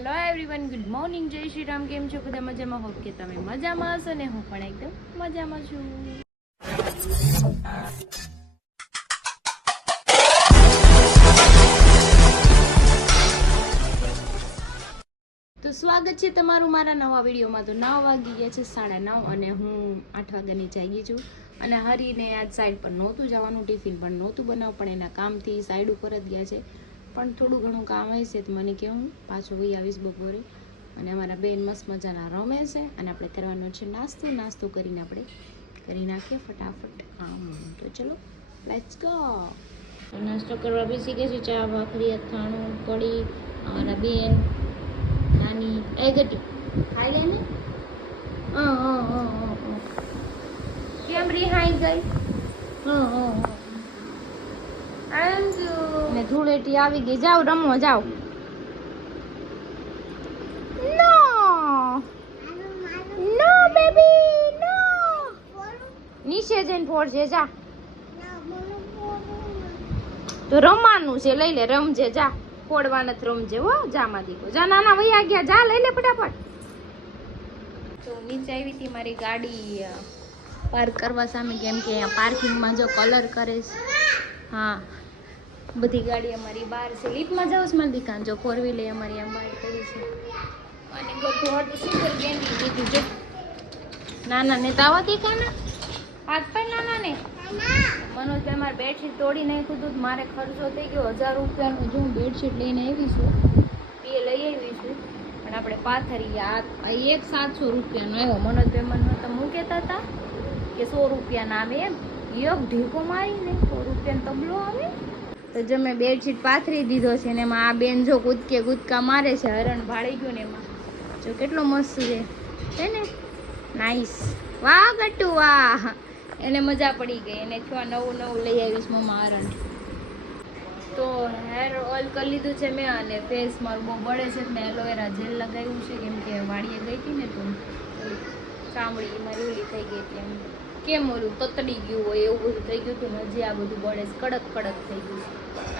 Hello everyone, good morning, જય શ્રી રામ. કેમ છો બધા? મજામાં? હોપ કે તમે મજામાં હશો ને હું પણ એકદમ મજામાં છું. તો સ્વાગત છે તમારું મારા નવા વિડીયોમાં. તો 9 વાગી ગયા છે, 9:30, અને હું 8 વાગ્યાની જાગી છું. અને હરીને આજ સાઈડ પર નહોતું જવાનું, ટિફિન પણ નહોતું બનાવ, પણ એના કામથી સાઈડ ઉપર જ ગયા છે. પણ થોડું ઘણું કામ હશે તો મને કહું, પાછું વહી આવીશ બપોરે. અને અમારા બેન મસ્ત મજાના રમે છે અને આપણે કરવાનો છે નાસ્તો કરીને આપણે કરી નાખીએ ફટાફટ કામ. તો ચલો લેટ્સ ગો. નાસ્તો કરવા બેસી ગયા છે. ચા, ભાખરી, અથાણું, કઢી. અમારા બેન નાની એ ગટી ખાઈ લે ને. કેમ રિહાઈ ગઈ? ને ધૂળેટી આવી ગઈ. જાઓ રમો, જાઓ. નો બેબી નો. નીચે જઈને ફોડજે, જા. તો રમવાનું છે, લઈ લે, રમજે, જા. ફોડવા નથી, રમજે હો. જા માં દીકો, જા. નાના વૈયા ગયા, જા લઈ લે ફટાફટ. તો નીચે આવી હતી મારી ગાડી પાર્ક કરવા સામે, કેમ કે અહીંયા પાર્કિંગમાં જો કલર કરે છે. હા, બધી ગાડી અમારી બહાર છે. લીફમાં જાઉં મારી દીકાન. જો 4 વ્હીલર અમારી આમ બહાર પડી છે. અને ગોઠું હતું સુગર કેન્ડી દીધું. જો નાના ને તાવા દીકાના હાથ પર નાના ને મનોજભાઈ મારે બેડશીટ તોડી નાખ્યું હતું. મારે ખર્ચો થઈ ગયો 1000 રૂપિયાનો. જો હું બેડશીટ લઈને આવી છું, બે લઈ આવી છું, પણ આપણે પાથરી આ એક 700 રૂપિયાનો આવ્યો. મનોજભાઈ મને તમે કહેતા હતા કે 100 રૂપિયાના આવે એમ. એક ઢીકો મારીને 100 રૂપિયાનો તબલો આવે. તો જો મેં બેડશીટ પાથરી દીધો છે ને એમાં આ બેન જો કૂદકા મારે છે. હરણ ભાળી ગયું ને એમાં જો કેટલો મસ્ત છે ને. નાઈસ. વાહ ગટ્ટુ વાહ. એને મજા પડી ગઈ. એને થવા નવું લઈ આવીશ મમ્મા હરણ. તો હેર ઓઇલ કરી લીધું છે મેં, અને ફેસ મારું બહુ બળે છે. મેં એલોવેરા જેલ લગાવ્યું છે, કેમ કે વાડીએ ગઈ હતી ને તો ચામડી મારી ઓલી થઈ ગઈ હતી. એમ કેમ ઓલું તતડી ગયું હોય એવું બધું થઈ ગયું હતું ને. હજી આ બધું બળે છે, કડક થઈ ગયું છે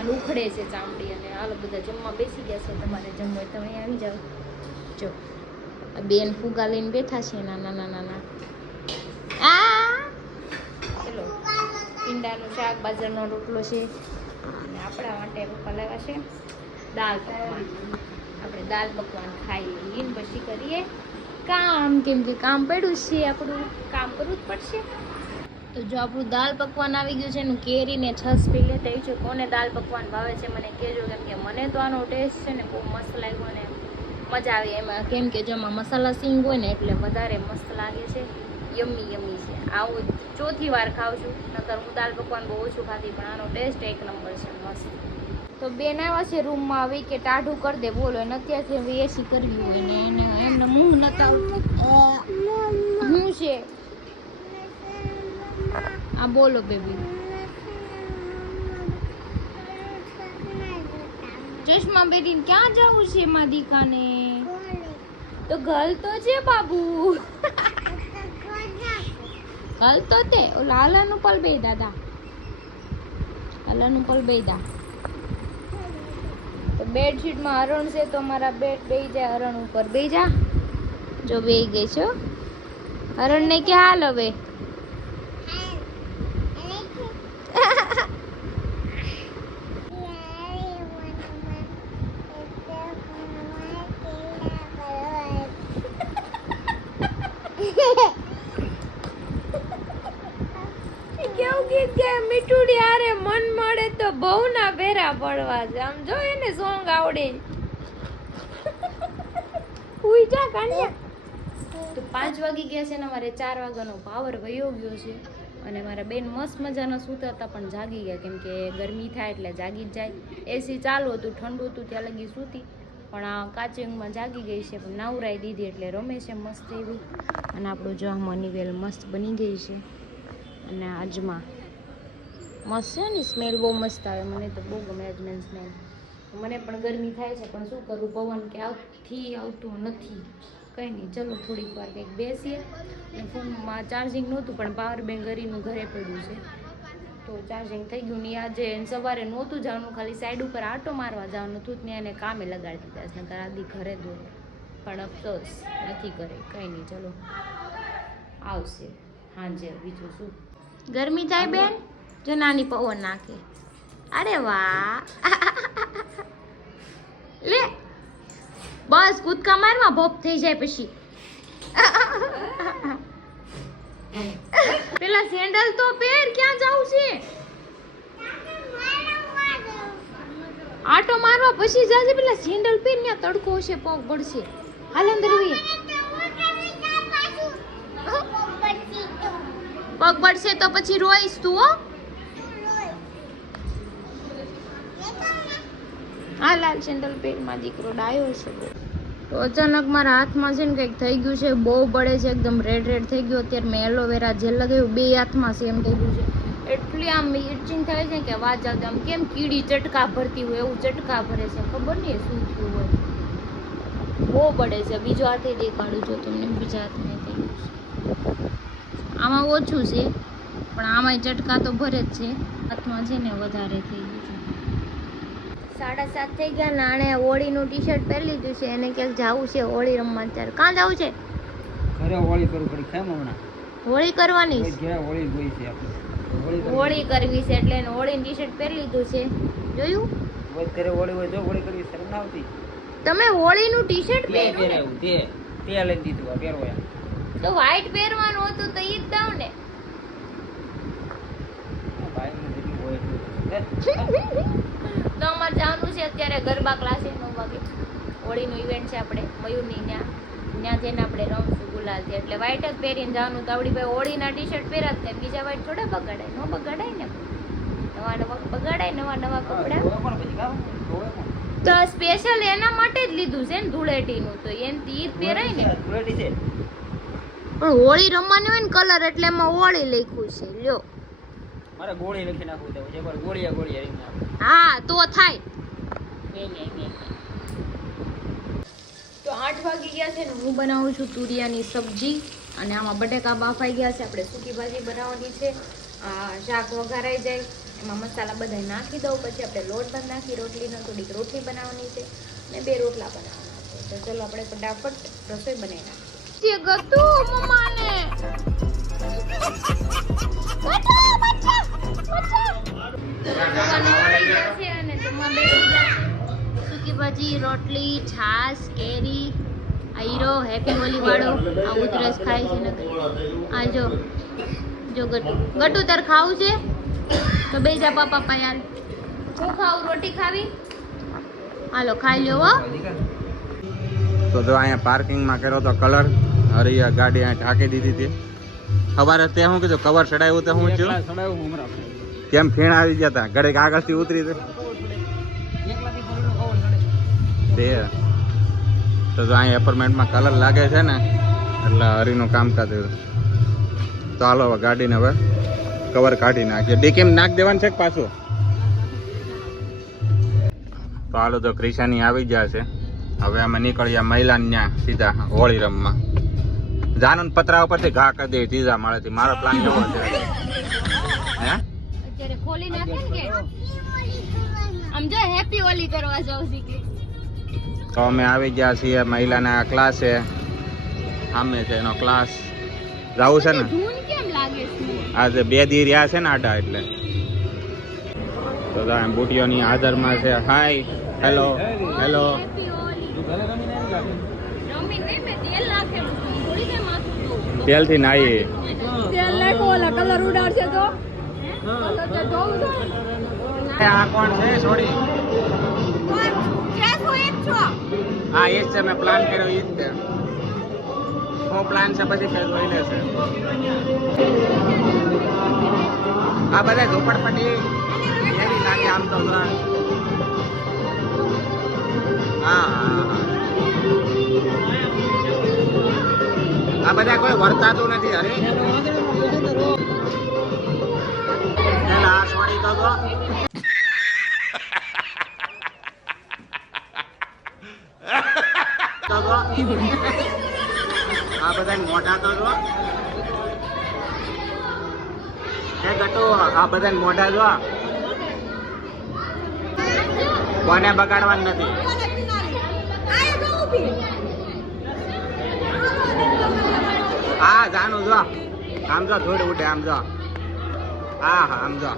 અને ઉખડે છે ચામડી. અને હાલો બધા જમવા બેસી ગયા છે. તમારે જમવું હોય તમે આવી જાઓ. જો બેન ફુગા લઈને બેઠા છે નાના. ચલો, ભીંડાનું શાક, બાજરાનો રોટલો છે. અને આપણા માટે પપ્પા લાવ્યા છે દાલ પકવાન. આપણે દાલ પકવાન ખાઈ લઈએ ને પછી કરીએ કામ, કેમ કે કામ પડ્યું છે, આપણું કામ કરવું જ પડશે. તો જો આપણું દાલ પકવાન આવી ગયું છે. એનું કેરીને છસ પી લેતા આવી છે. કોને દાલ પકવાન ભાવે છે મને કહેજો, કેમ કે મને તો આનો ટેસ્ટ છે ને બહુ મસ્ત લાગ્યો ને મજા આવે એમાં. કેમ કે જો એમાં મસાલા સિંગ હોય ને એટલે વધારે મસ્ત લાગે છે. યમી છે. આવું 4થી વાર ખાઉં છું, નકર હું દાલ પકવાન બહુ ઓછું ખાતી, પણ આનો ટેસ્ટ એક નંબર છે, મસ્ત. તો બેન આવ્યા છે રૂમમાં. આવી કે ટાઢું કરી દે, બોલો. એને અત્યારથી એસી કરવી હોય ને એને એમને મું નથી આવતું. શું છે આ? બોલો બેબી. ચશ્મા બેટીને ક્યાં જવું છે એમાં દીકાને? તો ગલ તો છે બાબુ. ગલ તો તે ઓલા હલાનું પલ બે દાદા, હલાનું પલ બે દા. તો બેડશીટમાં હરણ છે તો અમારા બેડ બે જાય હરણ ઉપર. બે જા. જો બે ગઈ છો હરણ ને કે હાલ હવે. કેવું ગીત ગાય મીઠુડી હારે મન મળે તો બહુ ના ભેરા પડવા છે. આમ જો એને સોંગ આવડે. ઉઈ જા કાન્યા. તો 5 વાગી ગયા છે ને અમારે 4 વાગ્યાનો પાવર વયો ગયો છે. અને મારા બેન મસ્ત મજાના સૂતા હતા પણ જાગી ગયા, કેમ કે ગરમી થાય એટલે જાગી જ જાય. એસી ચાલુ હતું, ઠંડુ હતું ત્યાં લગી સૂતી, પણ આ કાચિંગમાં જાગી ગઈ છે. પણ નવરાઈ દીધી એટલે રમે છે મસ્ત એવી. અને આપણું જો મની વેલ મસ્ત બની ગઈ છે. અને અજમા મસ્ત છે ને, સ્મેલ બહુ મસ્ત આવે. મને તો બહુ ગમે અજમાની સ્મેલ. મને પણ ગરમી થાય છે, પણ શું કરું, પવન કે આવતું નથી. કંઈ નહીં, ચલો થોડીક વાર કંઈક બેસીએ. અને ફોનમાં ચાર્જિંગ નહોતું, પણ પાવર બેંક ગરીનું ઘરે પડ્યું છે. તો તો ચાર્જિંગ થઈ ગયું ને આજે સવારે નહોતું જવાનું, ખાલી સાઈડ ઉપર આટો મારવા જવાનું હતું ને એને કામે લગાડી દીધા નકર આદી ઘરે જ હોય, પણ અફસોસ નથી કરે, કંઈ નહીં, ચલો આવશે હાંજે. બીજું શું ગરમી થાય બેન? જો નાની પવન નાખે, અરે વાહ લે બસ કૂદકા મારવા ભોપ થઈ જાય પછી. પેલા સેન્ડલ તો પહેર, ક્યાં જાવું છે? આટો મારવા પછી જાજે, પેલા સેન્ડલ પહેર, ત્યાં તડકો હશે, પગ બળશે. હાલ અંદર વી પગ બળશે તો પછી રોઈશ તું હો. હા લાલ સેન્ડલ પહેર, માં દીકરો ડાયો છે. તો અચાનક મારા હાથમાં છે ને કંઈક થઈ ગયું છે, બહુ બળે છે, એકદમ રેડ રેડ થઈ ગયું. અત્યારે મેં એલોવેરા જેલ લગાવ્યું, બે હાથમાં સેમ થઈ ગયું છે. એટલી આમ ઇચિંગ થાય છે કે વાત આવતી, આમ કેમ કીડી ચટકા ભરતી હોય એવું ચટકા ભરે છે, ખબર નહીં શું થયું હોય, બહુ બળે છે. બીજો હાથે દેખાડું છું તમને, બીજા હાથમાં થઈ ગયું છે. આમાં ઓછું છે પણ આમાંય ચટકા તો ભરે જ છે, હાથમાં છે ને વધારે થઈ ગયું છે. 7:30 થઈ ગયા ને આણે હોળીનું ટી શર્ટ પહેરી લીધું છે, એને ક્યાંક જવું છે હોળી રમવા. અત્યારે કાં જવું છે? ઘરે હોળી કરવું પડી, કેમ હમણાં હોળી કરવાની છે, હોળી ગઈ છે આપણે, હોળી કરવી છે એટલે એને હોળીનું ટી શર્ટ પહેરી લીધું છે. જોયું? ઘરે હોળી હોય, જો હોળી કરવી શરમ ના આવતી? તમે હોળીનું ટી શર્ટ પહેરાવ્યું તે લઈ દીધું, આ પહેરવા તો વ્હાઈટ પહેરવાનું હતું તો ઈ જ દાવ ને. તો અમારે જવાનું છે અત્યારે ગરબા ક્લાસે 9 વાગે, હોળીનું ઇવેન્ટ છે આપણે મયુરની ત્યાં જઈને આપણે રમશું ગુલાલથી, એટલે વ્હાઈટ જ પહેરીને જવાનું. તો આવડી ભાઈ હોળીના ટી શર્ટ પહેરા જ બીજા વ્હાઈટ થોડા બગાડાય, ન બગાડાય ને, નવા બગાડાય, નવા કપડા તો સ્પેશિયલ એના માટે જ લીધું છે ને ધૂળેટીનું, તો એનથી ઈ પહેરાય ને. પણ હોળી રમવાની હોય ને કલર, એટલે એમાં હોળી લખ્યું છે. લ્યો મારે ગોળી લખી નાખવું છે, એકવાર ગોળિયા રીંગ નાખો. હા તો થાય. તો 8 વાગી ગયા છે ને હું બનાવું છું તુરિયાની સબ્જી, અને આમાં બટેકા બાફાઈ ગયા છે, આપણે સૂકી ભાજી બનાવવાની છે. શાક વઘારાઈ જાય, એમાં મસાલા બધા નાખી દઉં, પછી આપણે લોટ પણ નાખી રોટલીનો, થોડીક રોટલી બનાવવાની છે અને 2 રોટલા બનાવવાના છે. તો ચલો આપણે ફટાફટ રસોઈ બનાવી નાખીએ. ગતું મમ્માને સૂકી ભાજી, રોટલી, છાશ, કેરી. આ હીરો હેપી હોલી વાળો આ ઉધરસ ખાય છે ને. આ જો ગટુ તાર ખાવું છે તો બે જા પાપા યાર. હું ખાવું, રોટી ખાવી? હાલો ખાઈ લ્યો હો. તો જો અહીંયા પાર્કિંગમાં કર્યો તો કલર, અરે આ ગાડી અહીંયા ઢાંકી દીધી હતી. સવારે તે શું કીધું કવર ચડાવ્યું તો શું થયું? કેમ ફીણ આવી ગયા હતા? ઘડીક આગળથી ઉતરી તે તો જો અહીંયા એપાર્ટમેન્ટમાં કલર લાગે છે ને, એટલે હરીનું કામકાજ. તો હાલો હવે ગાડીને હવે કવર કાઢી નાખીએ. ડીકેમ નાખ દેવાનું છે કે પાછું? તો હાલો તો ક્રિશાની આવી ગયા છે. હવે અમે નીકળ્યા મહિલાને ત્યાં સીધા હોળી રમવા. જાનું પતરા ઉપરથી ઘા કરી દે ત્રીજા માળેથી. મારો પ્લાન કેવો છે? હે અત્યારે ખોલી નાખે ને કે આમ જો હેપી હોલી કરવા જાવ છે. તો અમે આવી ગયા છીએ મહિલાના ક્લાસે. સામે છે એનો ક્લાસ. જવું છે ને? ધૂન કેમ લાગે છે? આજે 2 દી રહ્યા છે ને આટા, એટલે તો બુટીઓની હાજરમાં છે. હાય, હેલો હેલો. તેલ થી નાઈ કલર ઉડાડશે તો આ કોણ છે? છોડી હા એ જ છે. મેં પ્લાન કર્યો એ જ છે. શું પ્લાન છે પછી ફેર જોઈ લેશે. આ બધા ઝોપડપટ્ટી એવી લાગે આમ તો. હા આ બધા કોઈ વર્તાતું નથી. અરે આ છોડી તો આ બધા મોટા તો જો. એ ગટુ આ બધા મોઢા જો કોને બગાડવાનું નથી. હા જાનું જો આમ જો થોડું ઉઠે આમ જો. હા હા આમ જો.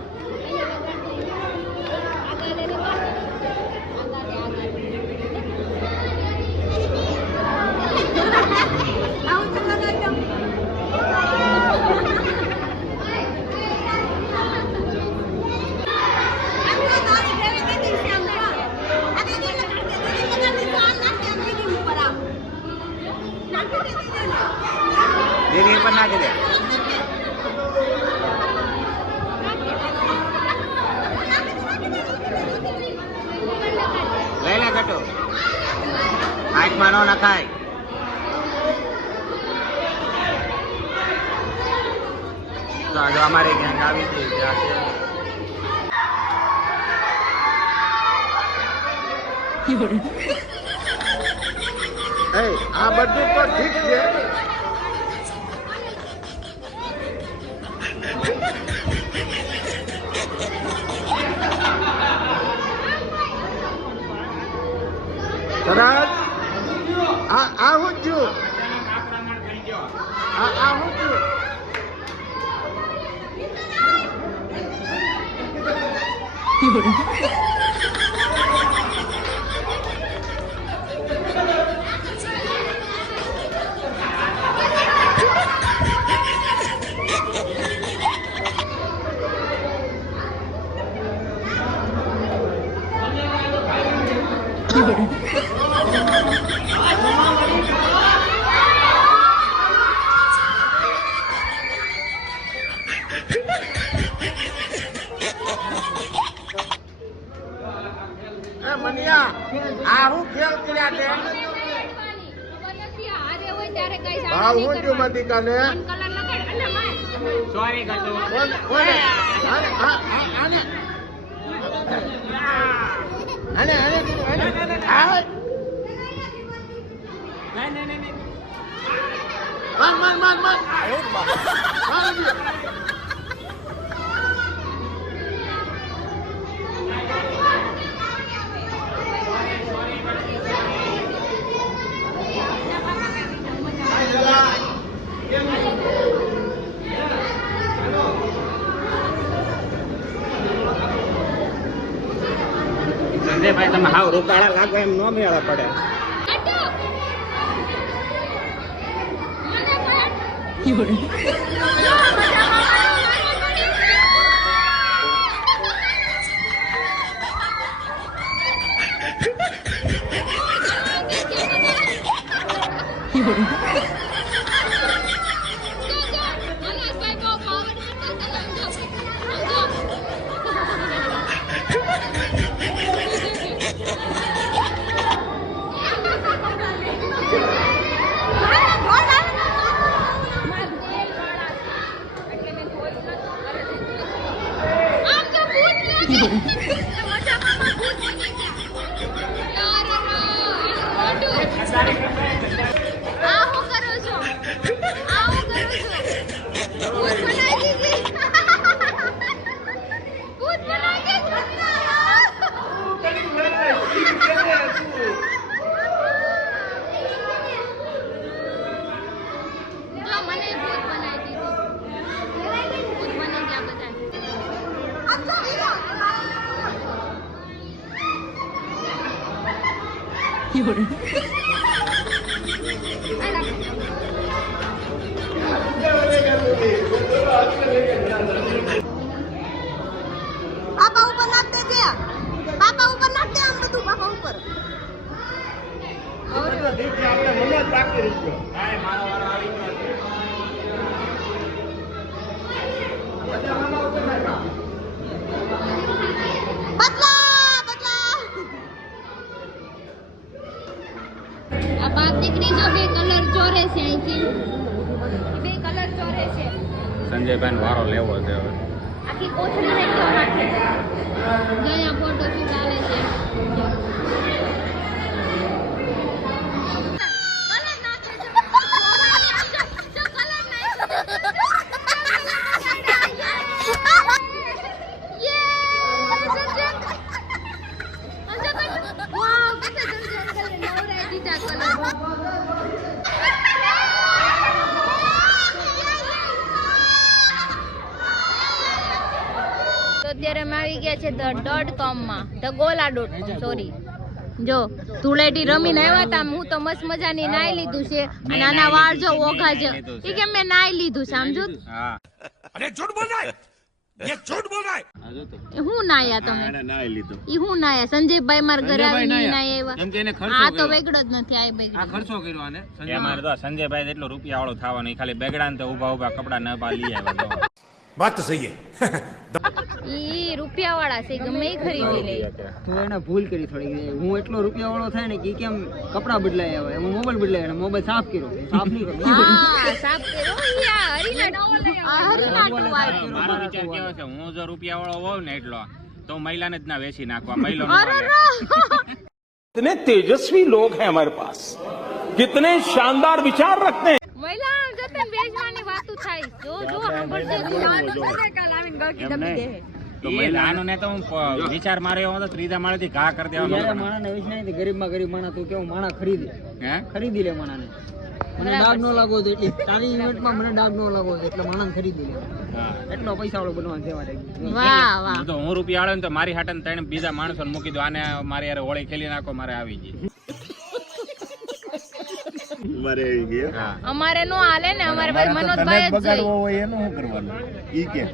દીદી પણ નાખી દે. લઈ લે ગટુ આંખમાં ન નખાય. તો અમારી ગેંગ આવી હતી આ બધું તો ઠીક છે. સરસ આ હું છું આ હું છું. મનિયા આ હું ખેલ કર્યા તે ભાવ હું છું મતિકાને. સોરી ગટુ કોને આને આને આને માન સંજયભાઈ તમે હાવ રૂપાળા લાગો એમ નો મેળા પડે. પાપા ઉપર નાખતે છે. પાપા ઉપર નાખતે આમ બધું પાપા ઉપર. આ બાપ દીકરી જો બે કલર ચોરે છે અહીંથી. બે કલર ચોરે છે. સંજયભાઈ વારો લેવો છે હવે. આખી કોથળી ને ક્યો નાખે છે. ગયા ફોટો શૂટ આલે છે. કલર નાખે છે. જો કલર નાખે. દીધા કલર. તો અત્યારે અમે આવી ગયા છે .com માં, ધ ગોલા .com, સોરી. જો ધૂળેટી રમીને આવ્યા હતા. હું તો મસ્ત મજાની નાઈ લીધું છે. નાના વાળ જો ઓઘા છે ઈ કે મેં નાઈ લીધું છે. સમજો હા अरे झूठ बोल रहा है, ये झूठ बोल रहा है. હું નાયા તમે ઈ હું નાયા સંજયભાઈ મારા ઘરે આવીને નાયા કેમ કે એને આવ્યા. આ તો વેગડો જ નથી. આ બેગડો આ ખર્ચો કર્યો આને. અમારે તો સંજયભાઈ જેટલો રૂપિયા વાળો થવાનો, ઈ ખાલી બેગડાને તો ઊભા ઊભા કપડા ન બા લઈ આવ્યા. बात तो सही है. ઈ રૂપિયા વાળા છે, ગમે ઈ ખરીદી લે. તો એને ભૂલ કરી થોડી. હું એટલો રૂપિયા વાળો થાય ને કે કેમ કપડા બદલાય આવે, હું મોબાઈલ બદલાય અને મોબાઈલ સાફ કર્યો, સાફ નહીં કર્યો. હા સાફ કરો યા હરીના ટોવાય. મારો વિચાર કેવો છે, હું જો રૂપિયા વાળો હોઉં ને એટલો તો મહિલાને જ ના વેચી નાખવા. મહિલો कितने तेजस्वी लोग हैं हमारे पास, कितने शानदार विचार रखते हैं. મહિલા જતન વેચવાની વાતો થાય. જો જો આનું ને તો હું વિચાર માર્યો હતો, ત્રીજા માળેથી ઘા કરી દેવાનો. માણસ ને વેચનાય તો ગરીબમાં ગરીબ માણસ તો કેવું માણસ ખરીદે, હે ખરીદી લે માણસ ને. મને ડાઘ ન લાગવો તો એટલી તારી ઇવેન્ટમાં મને ડાઘ ન લાગવો એટલે માણસ ખરીદી લે. હા એટલો પૈસા વાળો બનવાનો છે મારે. વાહ વાહ. હું તો હું રૂપિયા વાળો ને તો મારી હાટે ત્રણ બીજા માણસો મૂકી દો, આને મારી યાર હોળી ખેલી નાખો, મારે આવી ગઈ. હા અમારે નો હાલે ને, અમારે ભાઈ મનોજભાઈ જ જાય.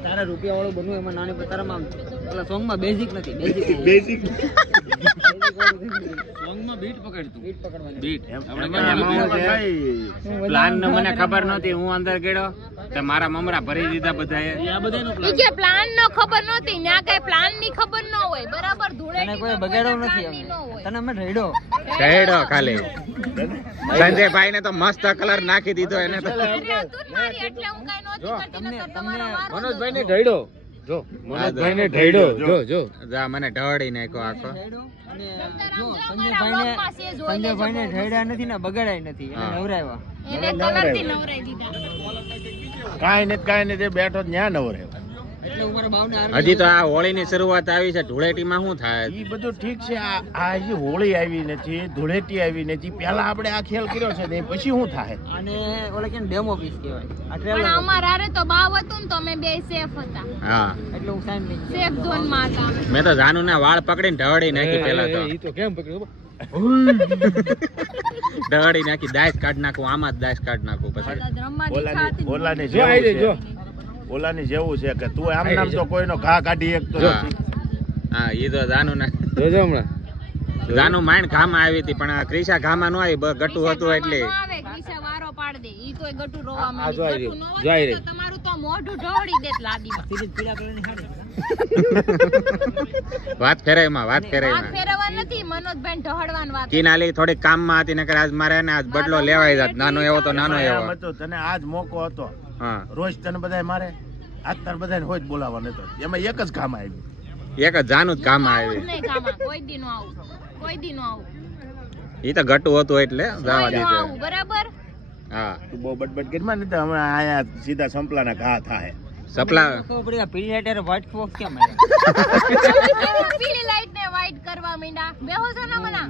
તારે રૂપિયા વાળો બનવું એમાં નાની તારામાં પેલા સોંગ માં બેઝિક નથી. બેઝિક સોંગ માં બીટ પકડતું, બીટ પકડવાની બીટ. પ્લાન નો મને ખબર નહોતી. હું અંદર ગયો તો મારા મમરા ભરી દીધા બધાએ. આ બધાનો ઈ કે પ્લાન નો ખબર નહોતી, ન્યા કઈ પ્લાન ની ખબર ન હોય. બરાબર તને ધૂળેટી કોઈ બગાડો નથી અમે. તને અમે રેડો કહેડો ખાલી. સંજયભાઈ ને તો મસ્ત કલર નાખી દીધો એને તો. એટલે હું કઈ નહોતી કરતી, નકર તમારો વારો જ મનોજભાઈ ને હતો. ઢેડો જો, મનોજભાઈ ને ઢેડો જો જા મને ઢળી નાખ્યો આખો. ઢેડો અને જો સંજયભાઈ ને ઢેડા નથી ને બગાડાય નથી, એને નવરાવ્યા. એને કલર થી નવરાઈ દીધા. કાંઈ નથી બેઠો ન્યા નવો રહે. એટલે ઉમારે બાવને હજી તો આ હોળી ની શરૂઆત આવી છે. ધૂળેટીમાં શું થાય? ઈ બધું ઠીક છે. આ હજી હોળી આવી નથી, ધૂળેટી આવી નથી. પહેલા આપણે આ ખેલ કર્યો છે ને પછી શું થાય? અને ઓલા કે ડેમો પીસ કહેવાય. આ પણ ટ્રેલર અમારા હારે તો બાવ હતું ને તો અમે બે સેફ હતા. હા એટલે હું સાઈન લઈ સેફ ઝોન માં હતા. મેં તો જાનુ ના વાળ પકડીને ઢળી નાખી પેલા તો. તો કેમ પકડ્યું? ઢળી નાખી દાઈસ કાઢ નાખું, આમાં જ દાઈસ કાઢ નાખું પછી. ઓલાની જેવું છે. ઓલાની જેવું છે કે તું આમ નામ તો કોઈનો ઘા કાઢી એક તો હા ઈ તો જાનુ ના જોજો હમણાં. જાનુ માઈન ઘામાં આવી હતી પણ ક્રિશા ઘામાં નો આવી, ગટુ હતું એટલે. આવે કિસ્સા વારો પાડ દે. ઈ તોય ગટુ રોવા માંડી. ગટુ નો હોય તો તમારું તો મોઢું ઢોળી દેત લાદીમાં. પીળા કલરની સાડી. વાત ફેરાય વાત વાત ફેરાય ફેરવવા નથી, મનોજભાઈ ઢહળવાની વાત. કિનાલી થોડી કામમાં હતી નકર આજ મારે ને આજ બદલો લેવાય જાત. નાનો એવો તો નાનો એવો. એમ હતું, તને આજ મોકો હતો. હા રોજ તને બધાય મારે, આજ તાર બધાને હોય જ બોલાવવાનો હતો. એમાં એક જ કામ આવ્યું. એક જ જાનુ જ કામમાં આવું આવી. જ નહીં કામમાં. કોઈ દી નો આવું, કોઈ દી નો આવું, ઈ તો ગટુ હતું એટલે જવા કોઈ નો દીધું. આવું. બરાબર. હા તું બહુ બટબટ કરી માં નહીં તો હમણાં આયા સીધા સંપલાના ઘા થાય. સપલા ખબર પડી આ પીળી લાઈટ વ્હાઈટ ફોક્સ કેમ આવ્યા? પીળી લાઈટ ને વ્હાઈટ કરવા માંડ્યા. બેહો છો ને મના.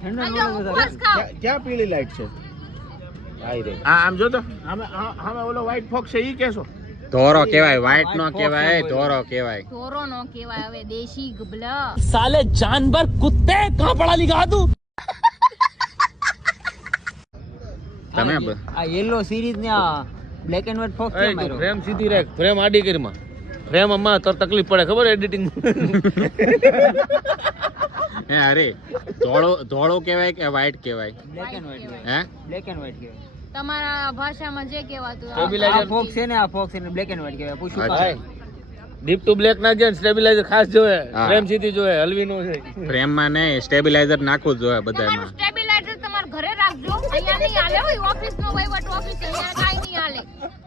ઠંડો આજો ઉપવાસ ખાઓ. ક્યાં પીળી લાઈટ છે? હા આમ જો તો આમે ઓલો વ્હાઈટ ફોક્સ છે ઈ કેસો? ધોરો કહેવાય, વ્હાઈટ નો કહેવાય, ધોરો કહેવાય. ધોરો નો કહેવાય. હવે દેશી ગબલા. साले जानवर कुत्ते कहाँ पढ़ा लिखा तू? તમે આ યેલો સિરીઝ ને આ બ્લેક એન્ડ વ્હાઈટ ફોક્સ કેમ આવ્યો? फ्रेम सीधी रख, फ्रेम आडी कर में फ्रेम अम्मा तो तकलीफ पड़े खबर एडिटिंग હે અરે ધોળો ધોળો કહેવાય કે વ્હાઈટ કહેવાય? Black and white. હે બ્લેક એન્ડ વ્હાઈટ કહેવાય. તમારા ભાષામાં જે કહેવાતું હોય. આ ફોક્સ છે ને, આ ફોક્સ એને બ્લેક એન્ડ વ્હાઈટ કહેવાય. પૂછું અચ્છા. डीप टू ब्लैक ना गेन स्टेबलाइजर खास जो है हाँ। फ्रेम सीधी जो है हलवी नो है ફ્રેમ માં નહીં, સ્ટેબિલાઇઝર નાખવું જ જોઈએ તમારું બધામાં. સ્ટેબિલાઇઝર તમારા ઘરે રાખજો. અહીંયા નહીં હાલે હોય. ઓફિસ નો વહીવટ ઓફિસ, અહીંયા કાઈ નહીં હાલે.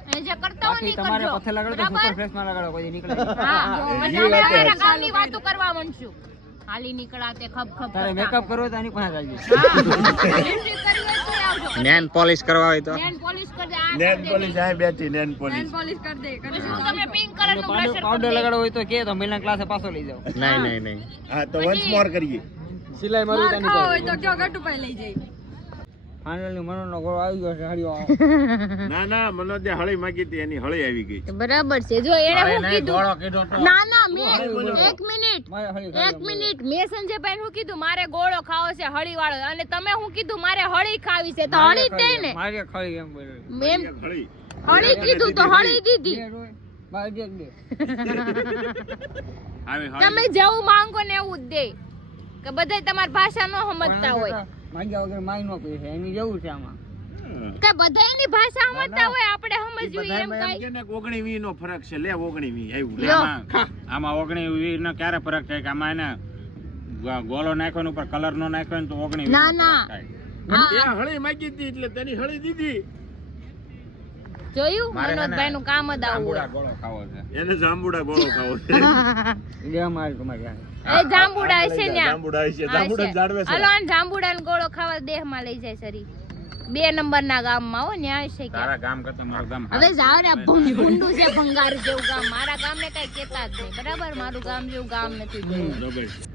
અહીં જે કરતા હોય બાકી નહીં તમારે કરજો. પથ્થર લગાડો તો સુપર ફ્રેશ માં લગાડો, કોઈ નીકળે નહીં. હા પછી અમે અમારા ગામની વાતો કરવા માંડશું. હાલી નીકળાતે ખપ ખપ તારે કરતા. મેકઅપ કરવો તો આની પાસે ચાલજો. હા. Lipstick કરવી હોય તોય આવજો. નેન પોલિશ કરવા હોય તો નેલ પોલિશ કરી દે. આ નેન કરી દે. પોલીસ આ બેઠી નેન પોલીસ. પોલિશ કરી દે. પછી હું તમને પિંક કલર નું બ્રશ પાવડર લગાડો હોય તો કે તો મિલન ક્લાસે પાછો લઈ જાઓ. નહીં નહીં નહીં. હા તો વન્સ મોર કરીએ. सिलाई मारी ખાવા હોય તો કયો ગટુભાઈ લઈ જાય. ફાઇનલી મનોનો ગોળો આવી ગયો છે હળીઓ ના ના મનોજે હળી માંગી હતી એની હળી આવી ગઈ બરાબર છે જો એને હું કીધું ના ના મેં એક મારે હળી મિનિટ મેં સંજયભાઈ શું કીધું મારે ગોળો ખાવો છે હળી વાળો અને તમે શું કીધું મારે હળી ખાવી છે તો હળી જ દે ને મારે ખળી એમ બોલ્યો મેં હળી હળી કીધું તો હળી દીધી બાર દે દે આવી તમે જેવું માંગો ને એવું જ દે કે બધાય તમારી ભાષા નો સમજતા હોય માંગ્યા વગર માઈ નો પી છે એની જેવું છે આમાં કે બધા એની ભાષા સમજતા હોય આપણે સમજવી એમ કઈ કે 19-20 નો ફરક છે લે 19-20 આવ્યું લે લ્યો. આમાં 19-20 નો ક્યારે ફરક થાય કે આમાં એને ગોળો નાખ્યો ને ઉપર કલર નો નાખ્યો ને તો 19-20 ના, નો ના. ફરક થાય. એ હળી માંગી હતી એટલે તેની હળી દીધી જોયું મારે છે ને મનોજભાઈ નું કામ જ આવું જાંબુડા ગોળો ખાવો છે. એને જાંબુડા ગોળો ખાવો છે જે અમારે તમારે એ જાંબુડા છે ને જાંબુડા છે જાંબુડા જાડવે છે હાલો આને જાંબુડાનો ગોળો ખાવા દેહ માં લઈ જાય સરી 2 નંબરના ગામમાં હો ન્યાય છે કે તારા ગામ કરતા મારું ગામ હવે જાવ ને ભૂંડું છે ભંગાર જેવું ગામ મારા ગામને કઈ કેતા જ નહીં બરાબર મારું ગામ જેવું ગામ નથી બરાબર છે.